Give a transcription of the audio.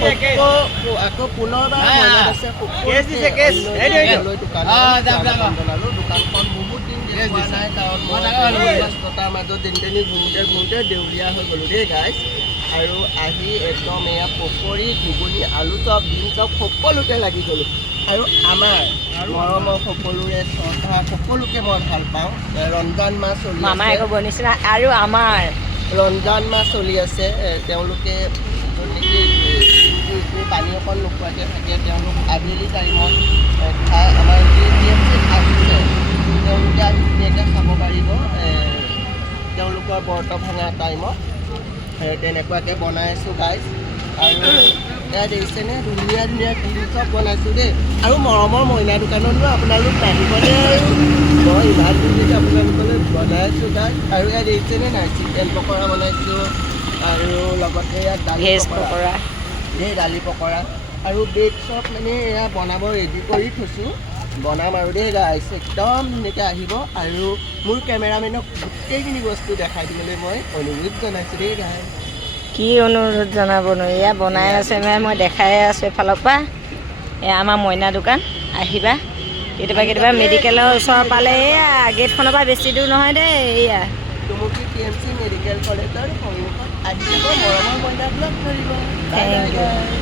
আকৌ পুনৰবাৰ মইনাত আছে দোকানখন বহুত দিন পোৱা নাই কাৰণ মই ব্যস্ততাৰ মাজত যেনি ঘূৰোঁতে দেউলীয়া হৈ গ'লোঁ দেই গাইজ আৰু আহি একদম এয়া পকৰি ঘুগুনি আলু চপ ডিম চপ সকলোতে লাগি গ'লোঁ আৰু আমাৰ মৰমৰ সকলোৰে শ্ৰদ্ধা সকলোকে মই ভাল পাওঁ ৰমজান মাহ চলি মামাই ক'ব নিচিনা আৰু আমাৰ ৰমজান মাহ চলি আছে তেওঁলোকে নেকি পানী অকণ নোখোৱাকৈ থাকে তেওঁলোক আবেলি টাইমত খাই আমাৰ যি আহিছে তেওঁলোকে আহি ধুনীয়াকৈ খাব পাৰিব তেওঁলোকৰ ব্ৰত ভঙা টাইমত তেনেকুৱাকৈ বনাই আছোঁ গাইজ আৰু এয়া দেখিছেনে ধুনীয়া ধুনীয়া ডিম চব বনাইছোঁ দেই আৰু মৰমৰ মইনা দোকানতো আপোনালোক নাহিবনে আৰু মই ইমান ধুনীয়াকৈ আপোনালোকলৈ বনাই আছোঁ গাইজ আৰু এয়া দেখিছেনে নাই চিকেন পকৰা বনাইছোঁ আৰু লগতে ইয়াত ভেজ পকৰা এই দালি পকৰা আৰু বেগ চব মানে এয়া বনাব ৰেডি কৰি থৈছোঁ বনাম আৰু দেই গাইজ একদম ধুনীয়াকৈ আহিব আৰু মোৰ কেমেৰামেনক গোটেইখিনি বস্তু দেখাই দিবলৈ মই অনুৰোধ জনাইছোঁ দেই গাইজ কি অনুৰোধ জনাবনো এয়া বনাই আছে মই দেখাই আছোঁ এফালৰ পৰা এয়া আমাৰ মইনা দোকান আহিবা কেতিয়াবা মেডিকেলৰ ওচৰ পালে এয়া গেটখনৰ পৰা বেছি দূৰ নহয় দেই এয়া টুমুকি TMC মেডিকেল কলেজৰ সন্মুখত আহি যাব মৰমৰ মইনা ব্লগ ধৰিব। Thank U.